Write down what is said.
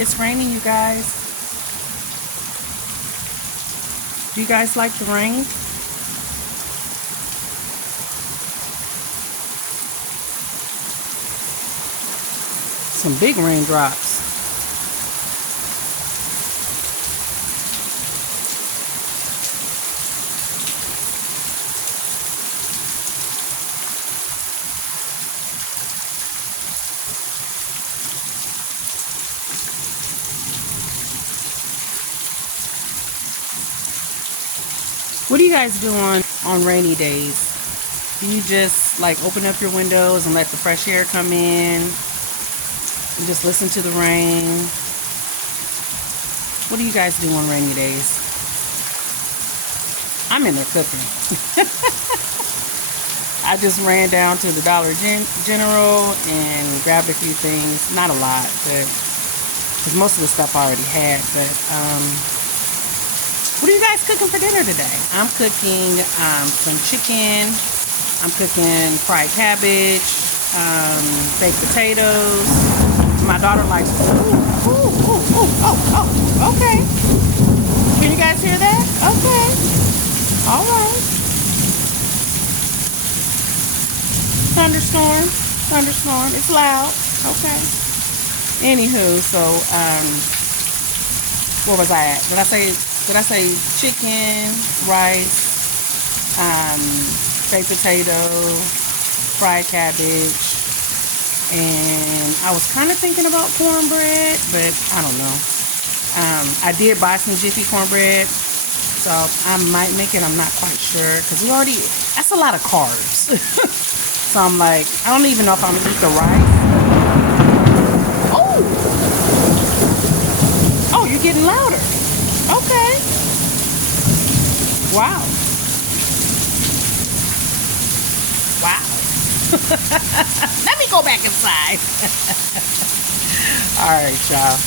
It's raining, you guys. Do you guys like the rain? Some big raindrops. What do you guys do on rainy days? Do you just like open up your windows and let the fresh air come in and just listen to the rain? What do you guys do on rainy days? I'm in there cooking. I just ran down to the Dollar General and grabbed a few things. Not a lot, but because most of the stuff I already had. But what are you guys cooking for dinner today? I'm cooking some chicken. I'm cooking fried cabbage, baked potatoes. My daughter likes, okay. Can you guys hear that? Okay. All right. Thunderstorm. It's loud. Okay. Anywho, so, where was I at? Did I say chicken, rice, baked potato, fried cabbage, and I was kind of thinking about cornbread, but I don't know. I did buy some Jiffy cornbread, so I might make it. I'm not quite sure because that's a lot of carbs. So I'm like, I don't even know if I'm gonna eat the rice. Oh, you're getting louder. Okay. Wow. Let me go back inside. All right, y'all.